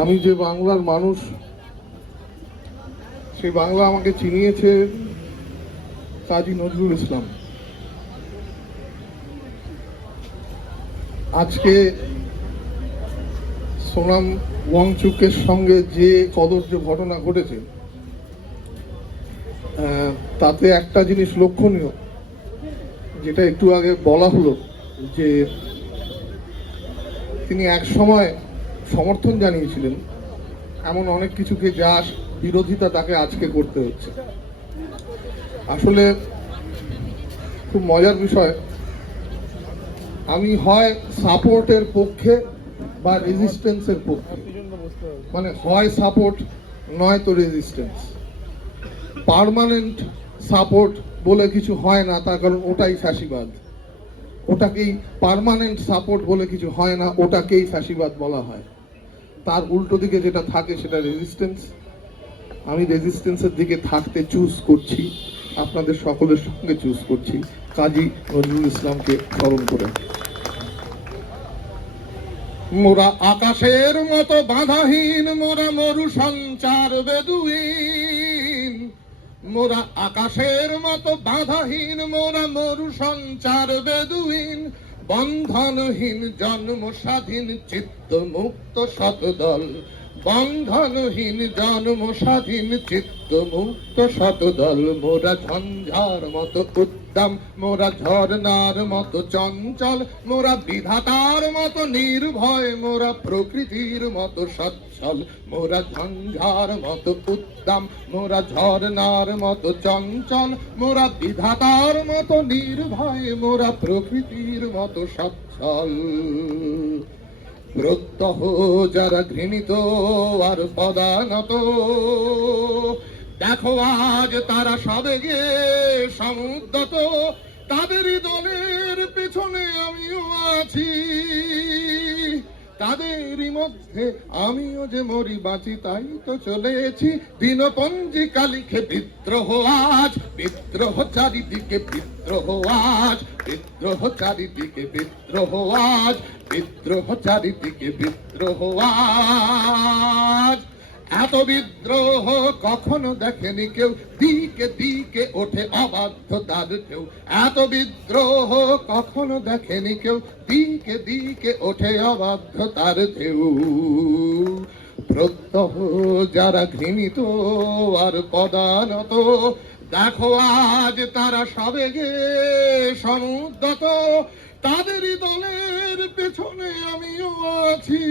আমি যে বাংলার মানুষ, সেই বাংলা আমাকে চিনিয়েছে কাজী নজরুল ইসলাম। আজকে সোনাম ওয়াংচুকের সঙ্গে যে কদর্য ঘটনা ঘটেছে, তাতে একটা জিনিস লক্ষণীয়, যেটা একটু আগে বলা হলো, যে তিনি এক সময় সমর্থন জানিয়েছিলেন এমন অনেক কিছুকে, যা বিরোধিতা তাকে আজকে করতে হচ্ছে। আসলে খুব মজার বিষয়, আমি হয় সাপোর্টের পক্ষে বা রেজিস্ট্যান্সের পক্ষে, মানে হয় সাপোর্ট নয় তো রেজিস্ট্যান্স। পার্মানেন্ট সাপোর্ট বলে কিছু হয় না, তার কারণ ওটাই ফ্যাসিবাদ। ওটাকেই পার্মানেন্ট সাপোর্ট বলে কিছু হয় না, ওটাকেই ফ্যাসিবাদ বলা হয়। তার উল্টো দিকে যেটা থাকে সেটা রেজিস্ট্যান্স। আমি রেজিস্ট্যান্সের দিকে থাকতে চুজ করছি, আপনাদের সকলের সঙ্গে চুজ করছি, কাজী নজরুল ইসলামকে স্মরণ করে। মোরা আকাশের মতো বাধাহীন, মোরা মরু সঞ্চার বেদুইন। মোরা আকাশের মতো বাধাহীন, মোরা মরু সঞ্চার বেদুইন। বন্ধনহীন জন্ম স্বাধীন, চিত্ত মুক্ত শতদল। বন্ধনহীন জন্ম স্বাধীন, চিত্ত মুক্ত শতদল। মোরা ঝঞ্ঝার মতো উদ্দাম, মোরা ঝর্ণার মতো চঞ্চল। মোরা বিধাতার মতো নির্ভয়, মোরা প্রকৃতির মতো সচ্ছল। মোরা ঝঞ্ঝার মতো উদ্দাম, মোরা ঝর্ণার মতো চঞ্চল। মোরা বিধাতার মতো নির্ভয়, মোরা প্রকৃতির মতো সচ্ছল। প্রত্যহ যারা ঘৃণিত আর পদানত, দেখো আজ তারা সবেগে সমুদ্রত। তাদেরই দলের পেছনে আমিও আছি, তাদেরই মধ্যে আমিও যে মরি বাঁচি, তাই তো চলেছি। দিনপঞ্জিকা লিখে বিদ্রোহ আজ, বিদ্রোহ চারিদিকে বিদ্রোহ আজ। বিদ্রোহ চারিদিকে বিদ্রোহ আজ, বিদ্রোহ চারিদিকে বিদ্রোহ আজ। এত বিদ্রোহ কখনো দেখেনি কেউ, দিকে দিকে ওঠে অবাধ্যতার ঢেউ। এত বিদ্রোহ কখনো দেখেনি কেউ, দিকে দিকে ওঠে অবাধ্যতার ঢেউ। প্রত্যহ যারা ঘৃণিত আর পদানত, দেখো আজ তারা সবেগে সমুদ্রত। তাদেরই দলের পেছনে আমিও আছি,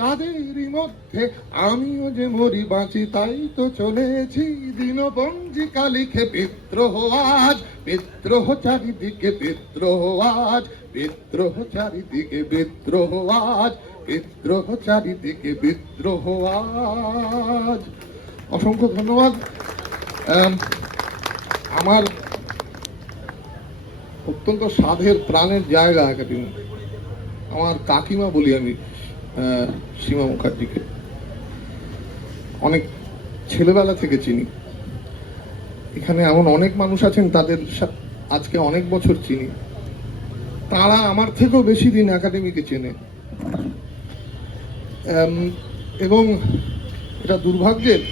তাদেরই মধ্যে আমিও যে মরি বাঁচি, তাই তো চলেছি। দিনপঞ্জিকা লিখে বিদ্রোহ আজ, বিদ্রোহ চারিদিকে বিদ্রোহ আজ। বিদ্রোহ চারিদিকে বিদ্রোহ আজ, বিদ্রোহ চারিদিকে বিদ্রোহ আজ। অসংখ্য ধন্যবাদ। আমার অত্যন্ত সাধের প্রাণের জায়গা একাডেমি। আমার কাকিমা বলি আমি সীমা মুখার্জিকে, অনেক ছেলেবেলা থেকে চিনি। এখানে এমন অনেক মানুষ আছেন, তাদের আজকে অনেক বছর চিনি। তারা আমার থেকেও বেশি দিন একাডেমিকে চেনে। এবং এটা দুর্ভাগ্যের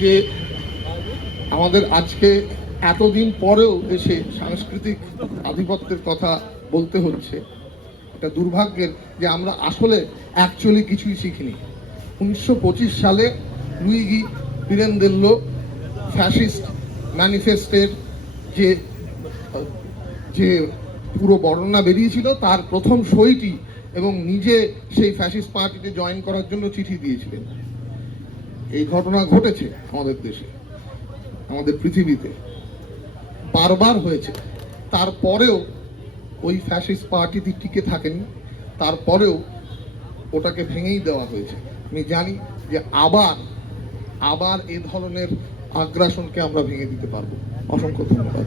যে আমাদের আজকে এতদিন পরেও এসে সাংস্কৃতিক আধিপত্যের কথা বলতে হচ্ছে। এটা দুর্ভাগ্যের যে আমরা আসলে অ্যাকচুয়ালি কিছুই শিখিনি। 1925 সালে লুইগি পিরেন্দেল্লো ফ্যাসিস্ট ম্যানিফেস্টের যে যে পুরো বর্ণনা বেরিয়েছিল, তার প্রথম সইটি, এবং নিজে সেই ফ্যাসিস্ট পার্টিতে জয়েন করার জন্য চিঠি দিয়েছিলেন। এই ঘটনা ঘটেছে আমাদের দেশে, আমাদের পৃথিবীতে বারবার হয়েছে। তারপরেও ওই ফ্যাসিস্ট পার্টিতে টিকে থাকেনি, তারপরেও ওটাকে ভেঙেই দেওয়া হয়েছে। আমি জানি যে আবার এ ধরনের আগ্রাসনকে আমরা ভেঙে দিতে পারবো। অসংখ্য ধন্যবাদ।